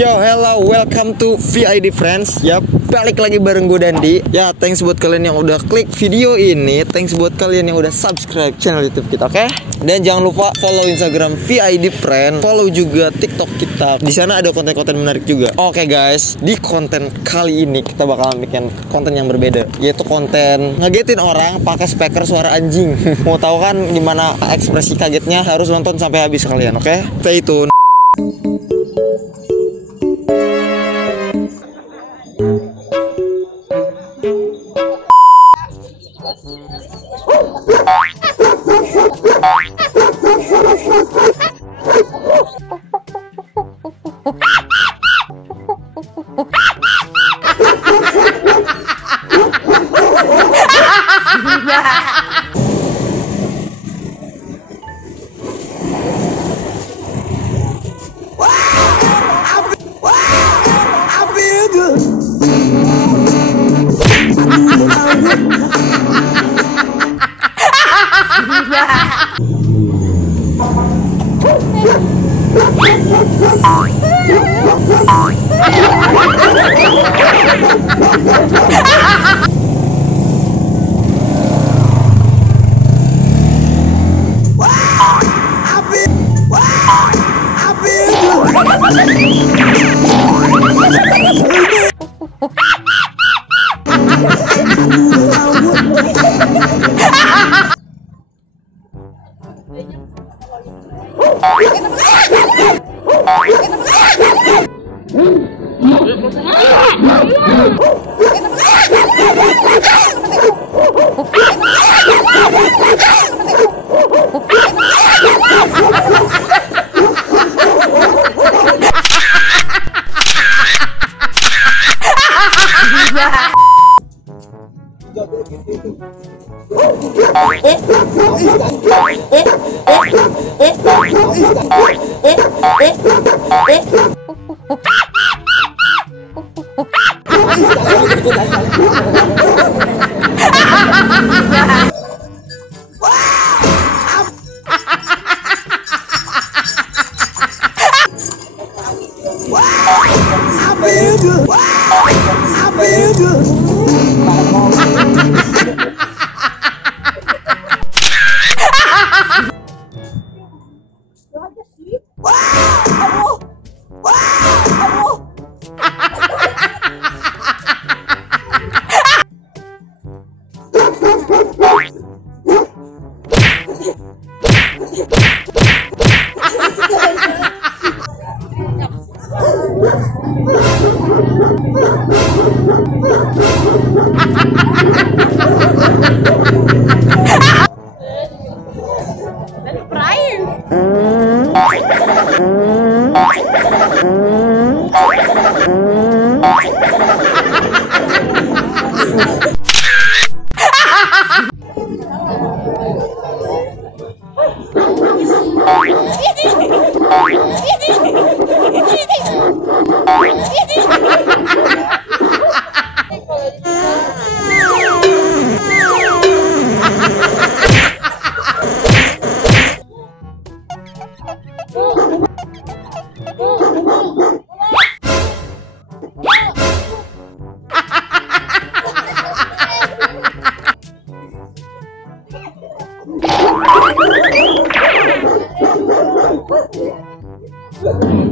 Yo, hello, welcome to VID Friends. Ya, balik lagi bareng gue Dandi. Ya, thanks buat kalian yang udah klik video ini. Thanks buat kalian yang udah subscribe channel YouTube kita, oke? Dan jangan lupa follow Instagram VID Friends, follow juga TikTok kita. Di sana ada konten-konten menarik juga. Oke guys, di konten kali ini kita bakalan bikin konten yang berbeda, yaitu konten ngagetin orang pakai speaker suara anjing. Mau tahu kan gimana ekspresi kagetnya? Harus nonton sampai habis kalian, oke? Stay tune.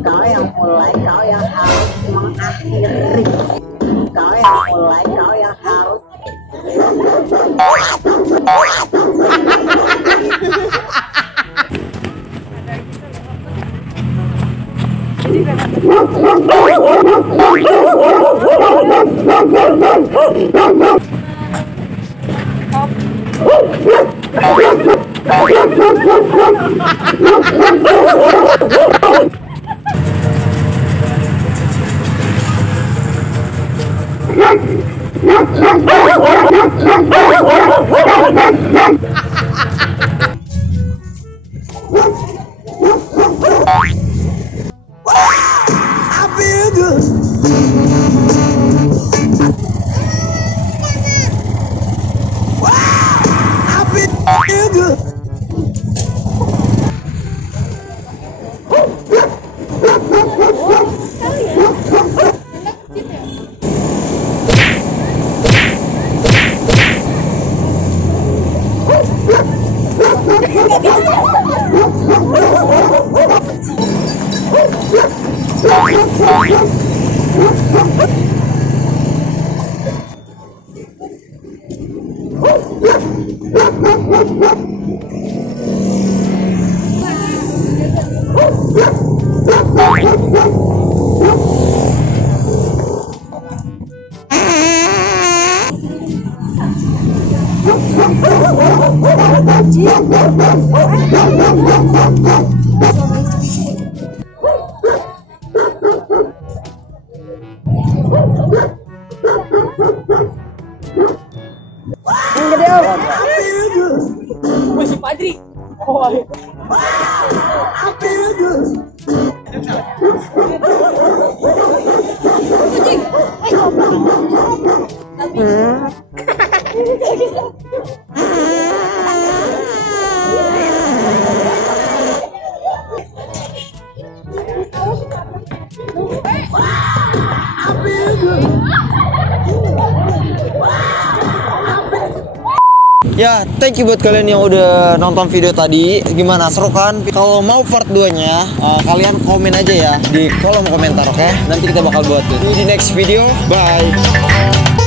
Kau yang mulai, kau yang harus mengakhiri. Kau yang mulai, kau yang harus. Masih Padri. Oh. Ya, thank you buat kalian yang udah nonton video tadi. Gimana, seru kan? Kalau mau part 2-nya, kalian komen aja ya di kolom komentar, oke? Nanti kita bakal buat di next video. Bye.